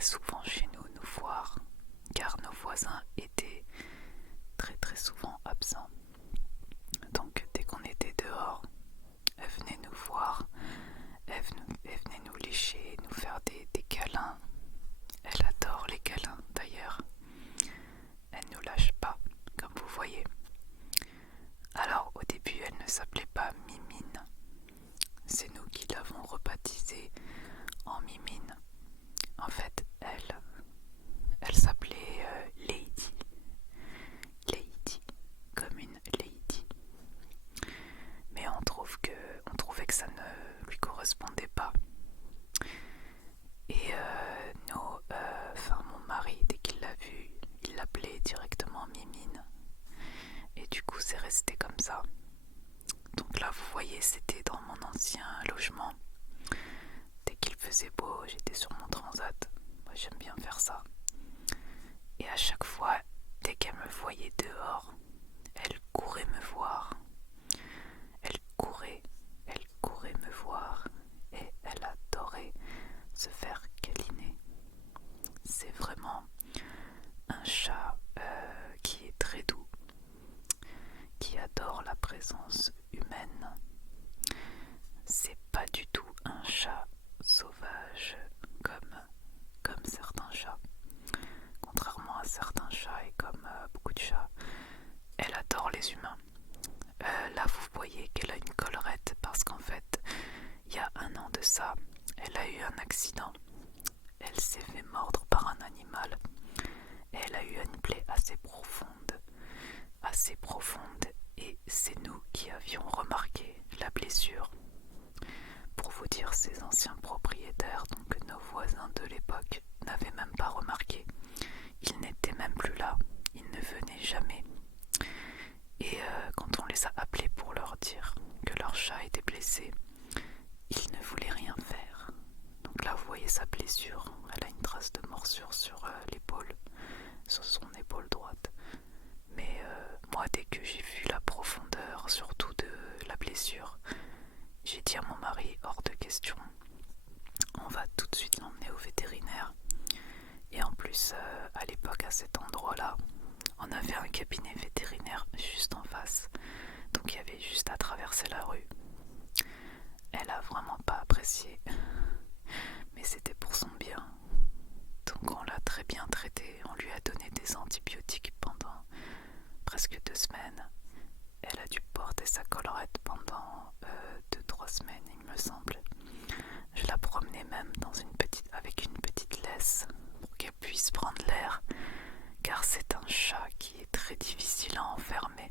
très souvent chez nous voir, car nos voisins étaient très très souvent absents. Donc dès qu'on était dehors, elle venait nous voir, elle venait nous lécher, nous faire des câlins. Elle adore les câlins d'ailleurs. Elle ne nous lâche pas, comme vous voyez. Alors au début, elle ne s'appelait pas Mimine. C'est nous qui l'avons rebaptisée en Mimine. En fait, elle s'appelait Lady. Lady, comme une lady. Mais on trouvait que ça ne lui correspondait pas. Et mon mari, dès qu'il l'a vue, il l'appelait directement Mimine. Et du coup, c'est resté comme ça. Donc là, vous voyez, c'était dans mon ancien logement. Dès qu'il faisait beau, j'étais sur mon transat. Moi, j'aime bien faire ça. Et à chaque fois, dès qu'elle me voyait dehors, elle courait me voir. Elle courait me voir. Et elle adorait se faire câliner. C'est vraiment un chat qui est très doux, qui adore la présence humaine. C'est pas du tout un chat sauvage comme certains chats. Contrairement à certains chats et comme beaucoup de chats, elle adore les humains. Là, vous voyez qu'elle a une collerette parce qu'en fait, il y a 1 an de ça, elle a eu un accident. Elle s'est fait mordre par un animal et elle a eu une plaie assez profonde et c'est nous qui avions remarqué la blessure. Pour vous dire, ses anciens propriétaires, donc nos voisins de l'époque, n'avaient même pas remarqué. Ils n'étaient même plus là, ils ne venaient jamais. Et quand on les a appelés pour leur dire que leur chat était blessé, ils ne voulaient rien faire. Donc là, vous voyez sa blessure, elle a une trace de morsure sur l'épaule, sur son épaule droite. Mais moi, dès que j'ai vu la profondeur, surtout de la blessure, j'ai dit à mon mari, hors de question, on va tout de suite l'emmener au vétérinaire. Et en plus, à l'époque, à cet endroit-là, on avait un cabinet vétérinaire juste en face. Donc il y avait juste à traverser la rue. Elle a vraiment pas apprécié, mais c'était pour son bien. Donc on l'a très bien traitée, on lui a donné des antibiotiques pendant presque 2 semaines. Elle a dû porter sa collerette pendant 2-3 semaines, il me semble. Je la promenais même avec une petite laisse pour qu'elle puisse prendre l'air, car c'est un chat qui est très difficile à enfermer.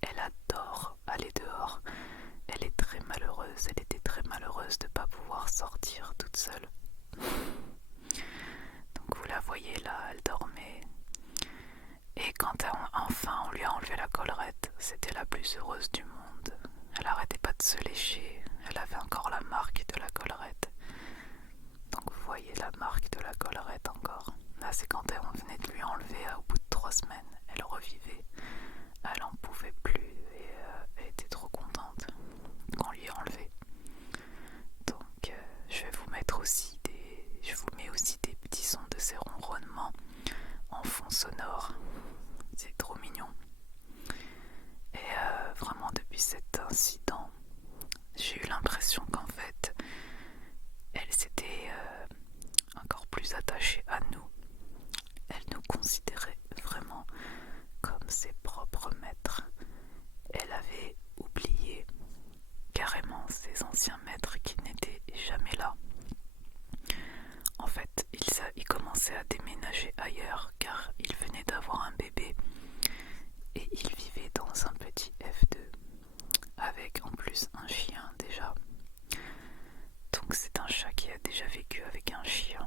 Elle adore aller dehors. Elle était très malheureuse de ne pas pouvoir sortir toute seule. Donc vous la voyez là, elle dormait. Et quand enfin on lui a enlevé la collerette, c'était la plus heureuse du monde. Elle arrêtait pas de se lécher, elle avait encore la marque de la collerette. Donc vous voyez la marque de la collerette encore. Là c'est quand on venait de lui enlever au bout de 3 semaines. Elle revivait, elle en pouvait plus et elle était trop contente qu'on lui ait enlevé. Donc je vous mets aussi des petits sons de ses ronronnements en fond sonore. C'est trop mignon. Et vraiment depuis cet incident, j'ai eu l'impression qu'en fait, elle s'était encore plus attachée à nous. Elle nous considérait vraiment comme ses propres maîtres. Elle avait oublié carrément ses anciens maîtres qui n'étaient jamais là. En fait, il commençait à déménager ailleurs car il venait d'avoir un bébé et il vivait dans un petit F2 avec en plus un chien déjà. Donc c'est un chat qui a déjà vécu avec un chien,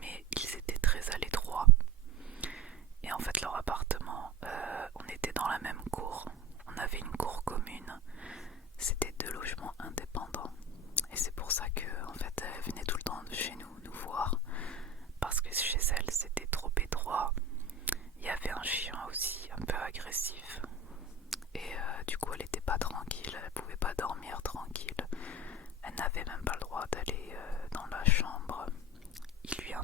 mais ils étaient très à l'étroit. Et en fait leur appartement, on était dans la même cour, on avait une cour commune, c'était 2 logements indépendants. Et c'est pour ça que en fait elle venait tout le temps de chez nous voir, parce que chez elle c'était trop étroit. Il y avait un chien aussi un peu agressif et du coup elle était pas tranquille, elle pouvait pas dormir tranquille. Elle n'avait même pas le droit d'aller dans la chambre. Il lui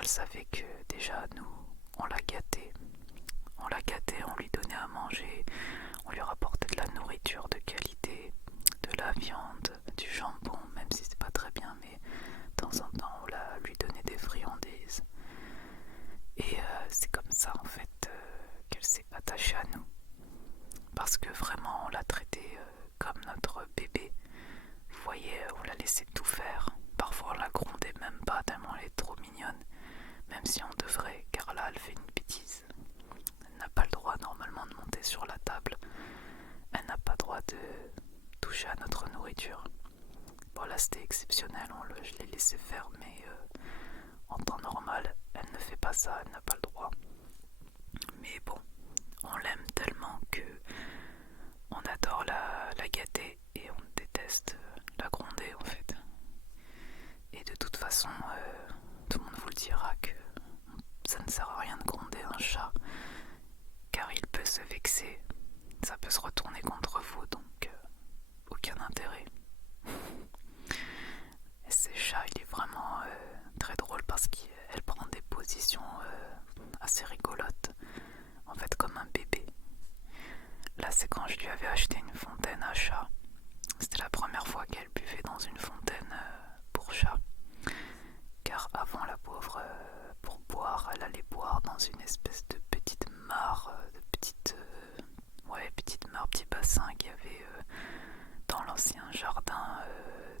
elle savait que déjà nous, on la gâtait. On la gâtait, on lui donnait à manger, on lui rapportait de la nourriture de qualité, de la viande, du jambon, même si c'est pas très bien, mais de temps en temps lui donnait des friandises. Et c'est comme ça en fait qu'elle s'est attachée à nous. Parce que vraiment on l'a traitée comme notre bébé. Vous voyez, on la laissait tout faire. Parfois on la grondait même pas tellement elle est trop mignonne. Même si on devrait, car là elle fait une bêtise. Elle n'a pas le droit normalement de monter sur la table. Elle n'a pas le droit de toucher à notre nourriture. Bon là c'était exceptionnel, je l'ai laissé faire, mais en temps normal, elle ne fait pas ça, elle n'a pas le droit. Mais bon, on l'aime tellement que on adore la gâter et on déteste la gronder en fait. Et de toute façon, tout le monde vous le dira que ça ne sert à rien de gronder un chat, car il peut se vexer, ça peut se retourner contre vous, donc aucun intérêt. Et ce chat, il est vraiment très drôle parce qu'elle prend des positions assez rigolotes, en fait comme un bébé. Là, c'est quand je lui avais acheté une fontaine à chat. C'était la première fois qu'elle buvait dans une fontaine pour chat. Car avant, la pauvre, pour boire, elle allait boire dans une espèce de petite mare, petite mare, petit bassin qu'il y avait dans l'ancien jardin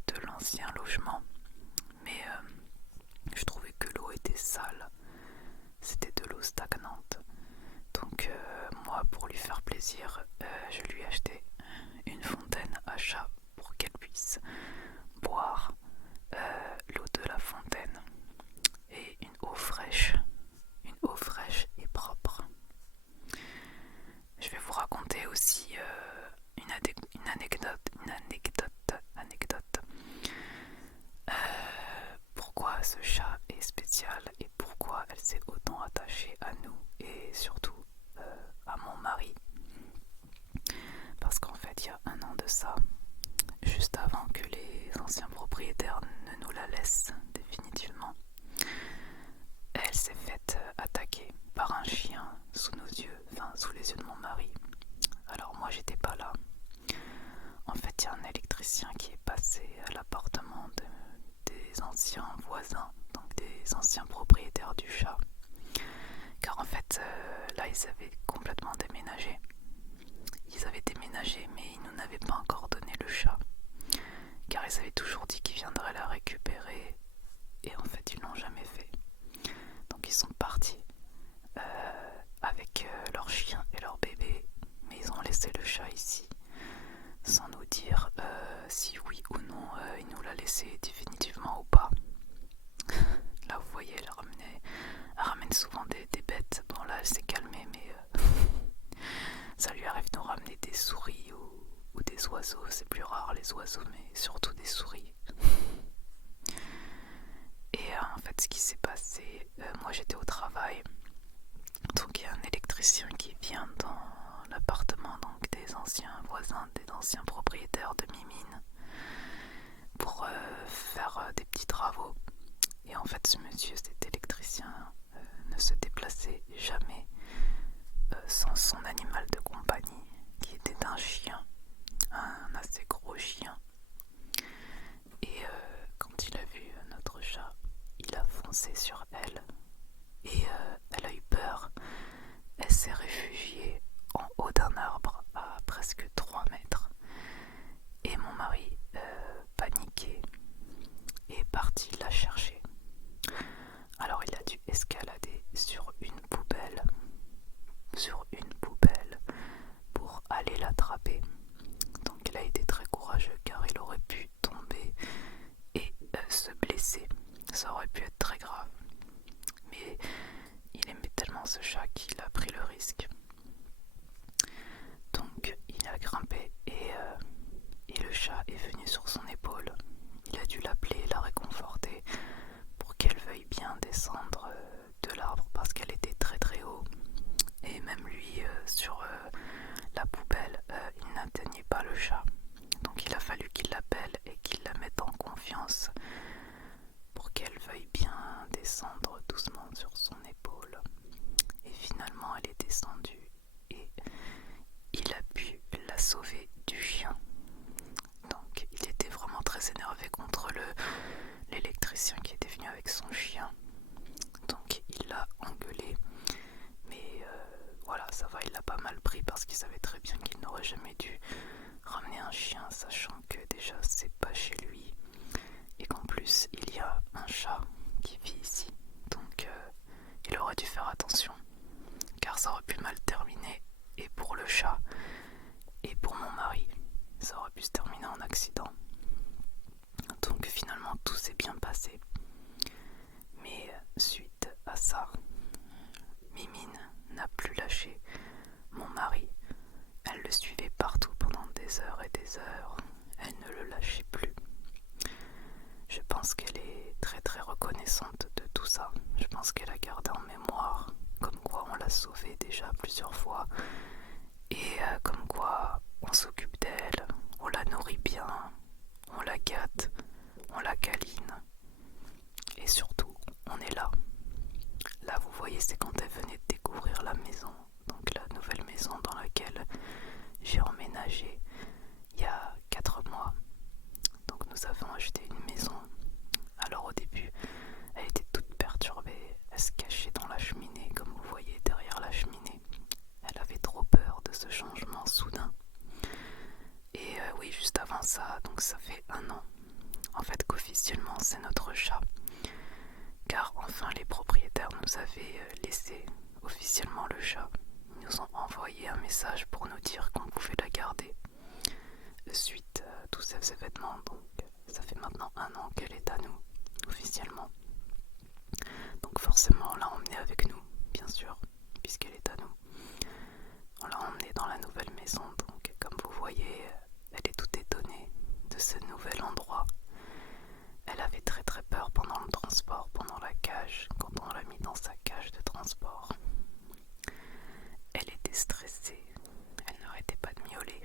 de l'ancien logement. Mais je trouvais que l'eau était sale. C'était de l'eau stagnante. Donc moi, pour lui faire plaisir, je lui ai acheté une fontaine à chat pour qu'elle puisse boire l'eau de la fontaine et une eau fraîche et propre. Je vais vous raconter aussi une anecdote. Pourquoi ce chat est spécial et pourquoi elle s'est autant attachée à nous et surtout à mon mari. Parce qu'en fait, il y a un an de ça, juste avant que les anciens propriétaires ne nous la laissent définitivement, elle s'est faite attaquer par un chien sous nos yeux, enfin sous les yeux de mon mari. Alors moi j'étais pas là. En fait il y a un électricien qui est passé à l'appartement des anciens voisins, donc des anciens propriétaires du chat. Car en fait là ils avaient complètement déménagé. Ils avaient déménagé mais ils nous n'avaient pas encore donné le chat. Car ils avaient toujours dit qu'ils viendraient la récupérer et en fait ils l'ont jamais fait. Donc ils sont partis avec leur chien et leur bébé, mais ils ont laissé le chat ici sans nous dire si oui ou non ils nous l'a laissé définitivement ou pas. Là vous voyez elle ramène souvent des bêtes. Bon là elle s'est calmée mais ça lui arrive de nous ramener des souris ou des oiseaux. C'est plus rare les oiseaux mais surtout des souris. Et en fait ce qui s'est passé, moi j'étais au travail, donc il y a un électricien qui vient dans l'appartement donc des anciens voisins, des anciens propriétaires de Mimine pour faire des petits travaux. Et en fait ce monsieur, cet électricien ne se déplaçait jamais sans son animal de compagnie qui était un chien, un assez gros chien. Et quand il a vu notre chat, il a foncé sur elle et elle a eu peur. Elle s'est réfugiée en haut d'un arbre à presque 3 mètres. Et mon mari, paniqué, est parti la chercher. Alors il a dû escalader sur une poubelle pour aller l'attraper. Donc il a été très courageux car il aurait pu tomber et se blesser. Ça aurait pu être très grave. Mais il aimait tellement ce chat qu'il a pris le risque. Donc il a grimpé et le chat est venu sur son épaule. Il a dû l'appeler, la réconforter pour qu'elle veuille bien descendre de l'arbre parce qu'elle était très très haut. Et même lui, sur la poubelle, il n'atteignait pas le chat. Donc il a fallu qu'il l'appelle et qu'il la mette en confiance pour qu'elle veuille bien descendre doucement. accident. Donc finalement tout s'est bien passé. Mais suite à ça, Mimine n'a plus lâché mon mari. Elle le suivait partout pendant des heures et des heures. Elle ne le lâchait plus. Je pense qu'elle est très très reconnaissante de tout ça. Je pense qu'elle a gardé en mémoire comme quoi on l'a sauvée déjà plusieurs fois et comme quoi on s'occupe d'elle, on la nourrit bien, on la gâte, on la câline et surtout on est là. Là vous voyez, c'est quand elle venait de découvrir la maison, donc la nouvelle maison dans laquelle j'ai emménagé il y a 4 mois. Donc nous avons acheté une maison. Alors au début, elle était toute perturbée, elle se cachait dans la cheminée, comme vous voyez derrière la cheminée. Elle avait trop peur de ce changement soudain. Et oui, juste avant ça, donc ça fait 1 an, en fait qu'officiellement c'est notre chat. Car enfin les propriétaires nous avaient laissé officiellement le chat. Ils nous ont envoyé un message pour nous dire qu'on pouvait la garder. Suite à tous ces événements, donc ça fait maintenant 1 an qu'elle est à nous, officiellement. Donc forcément on l'a emmenée avec nous, bien sûr, puisqu'elle est à nous. On l'a emmenée dans la nouvelle maison, donc comme vous voyez, elle est toute étonnée de ce nouvel endroit. Elle avait très très peur pendant le transport, pendant la cage, quand on l'a mis dans sa cage de transport. Elle était stressée, elle n'arrêtait pas de miauler.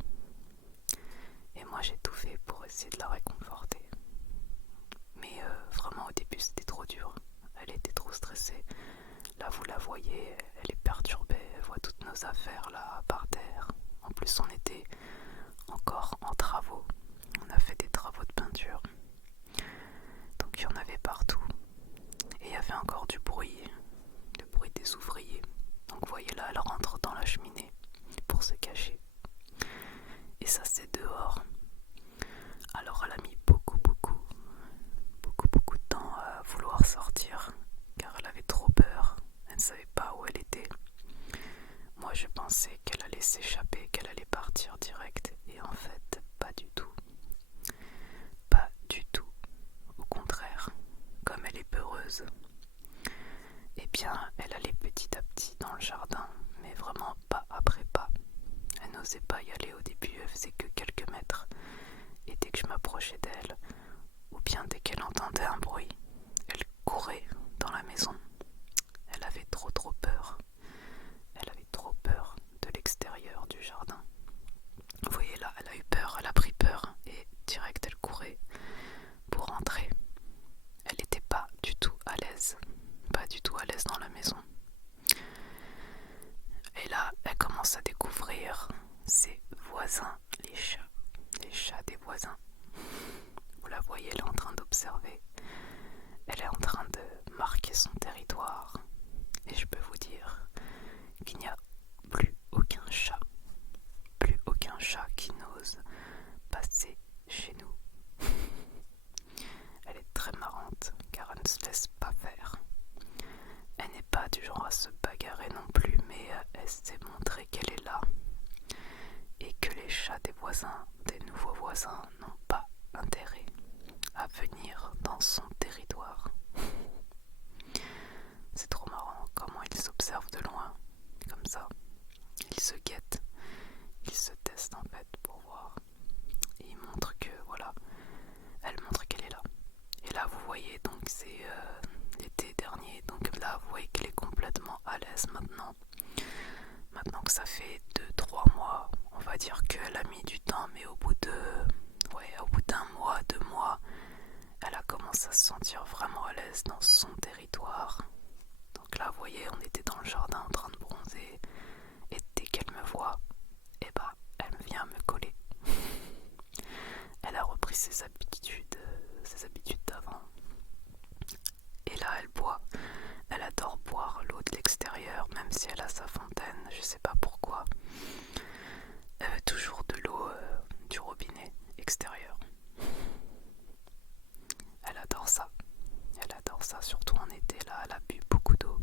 Et moi j'ai tout fait pour essayer de la réconforter. Mais vraiment au début c'était trop dur. Elle était trop stressée. Là vous la voyez, elle est perturbée, elle voit toutes nos affaires là par terre. En plus on était encore en travaux. On a fait des travaux de peinture. Donc il y en avait partout. Et il y avait encore du bruit. Le bruit des ouvriers. Donc vous voyez là, elle rentre dans la cheminée pour se cacher. Et ça c'est dehors. Alors elle a mis beaucoup de temps à vouloir sortir, car elle avait trop peur, elle ne savait pas où elle était. Moi je pensais qu'elle allait s'échapper, qu'elle allait partir direct, et en fait pas du tout. Pas du tout. Au contraire, comme elle est peureuse, eh bien elle allait petit à petit dans le jardin, mais vraiment pas après pas. Elle n'osait pas y aller au début, elle faisait que quelques mètres, et dès que je m'approchais d'elle, ou bien dès qu'elle entendait un bruit, elle courait dans la maison. Elle avait trop peur. Elle avait trop peur de l'extérieur du jardin. Vous voyez là, elle a eu peur, elle a pris peur et direct elle courait pour rentrer. Elle n'était pas du tout à l'aise. Pas du tout à l'aise dans la maison. Et là, elle commence à découvrir ses voisins, les chats des voisins. Vous la voyez, elle est en train d'observer. Elle est en train de marquer son territoire. Et je peux vous dire qu'il n'y a plus aucun chat qui n'ose passer chez nous. Elle est très marrante car elle ne se laisse pas faire. Elle n'est pas du genre à se bagarrer non plus, mais elle s'est montrée qu'elle est là et que les chats des voisins, des nouveaux voisins, n'ont pas intérêt à venir dans son territoire. C'est trop marrant comment ils s'observent de loin, comme ça. Ils se guettent, ils se testent en fait pour voir. Et ils montrent que voilà, elle montre qu'elle est là. Et là vous voyez, donc c'est l'été dernier, donc là vous voyez qu'elle est complètement à l'aise maintenant. Maintenant que ça fait 2-3 mois, on va dire qu'elle a mis du temps, mais au bout d'1 mois, 2 mois, elle a commencé à se sentir vraiment à l'aise dans son territoire. Donc là, vous voyez, on était dans le jardin en train de bronzer, et dès qu'elle me voit, elle vient me coller. Elle a repris ses habitudes d'avant. Et là, elle boit. Elle adore boire l'eau de l'extérieur, même si elle a sa fontaine, je sais pas pourquoi. Elle veut toujours de l'eau du robinet extérieur. Elle adore ça. Surtout en été, là, elle a bu beaucoup d'eau.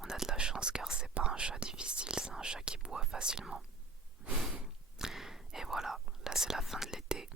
On a de la chance car c'est pas un chat difficile, c'est un chat qui boit facilement. Et voilà, là c'est la fin de l'été.